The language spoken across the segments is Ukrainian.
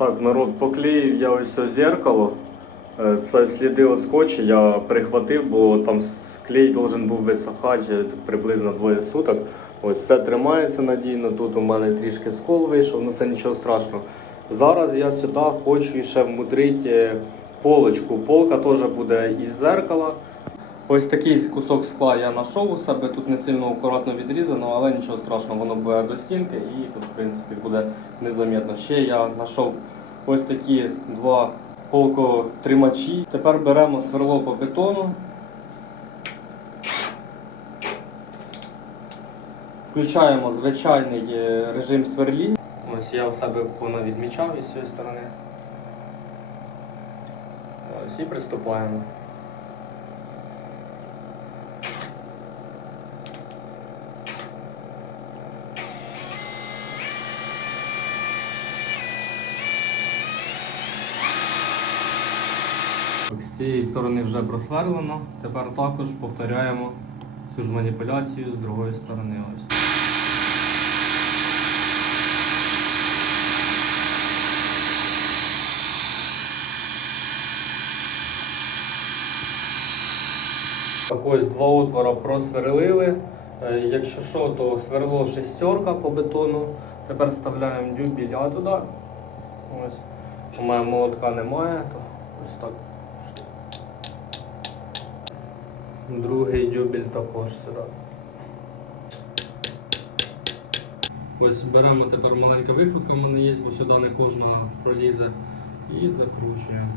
Так, народ, поклеїв я ось це зеркало. Е, Це сліди від скотчу я прихватив, бо там клей должен був висохати приблизно двоє суток. Ось все тримається надійно. Тут у мене трішки скол вийшов, ну це нічого страшного. Зараз я сюди хочу ще вмудрити полочку. Полка теж буде із зеркала. Ось такий кусок скла я знайшов у себе. Тут не сильно акуратно відрізано, але нічого страшного, воно буде до стінки і тут, в принципі, буде незаметно. Ще я знайшов ось такі два полкотримачі. Тепер беремо сверло по бетону. Включаємо звичайний е, режим сверлінь. Ось я у себе воно відмічав із цієї сторони. Ось і приступаємо. Цієї сторони вже просверлено. Тепер також повторяємо цю ж маніпуляцію з другої сторони. Ось. Так ось два отвора просверлили. Е, Якщо що, то сверло шестерка по бетону. Тепер вставляємо дюбеля туди. Ось. У мене молотка немає, то ось так. Другий дюбель також сюди. Ось беремо тепер маленька викрутка в мене є, бо сюди не кожного пролізе. І закручуємо.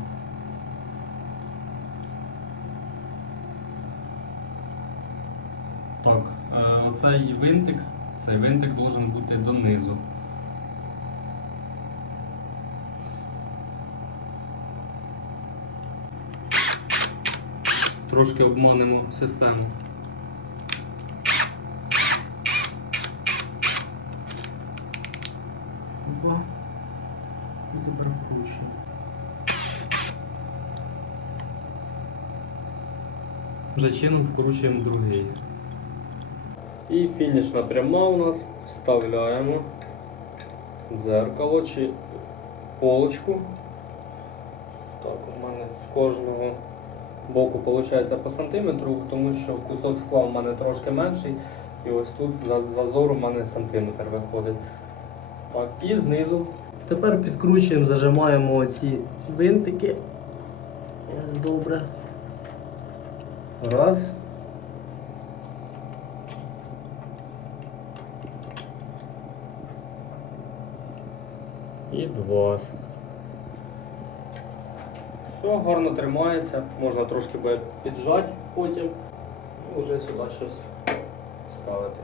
Так, е, оцей винтик, цей винтик должен бути донизу. Трошки обманемо систему. Опа. І тепер вкручуємо. Вже чином вкручуємо другий. І фінішна пряма у нас вставляємо дзеркало чи полочку. Так, у мене з кожного боку виходить по сантиметру, тому що кусок скла у мене трошки менший. І ось тут за- зазор у мене сантиметр виходить. Так, і знизу. Тепер підкручуємо, зажимаємо оці винтики. Добре. Раз. І два. Все, гарно тримається, можна трошки піджати потім вже сюди щось ставити.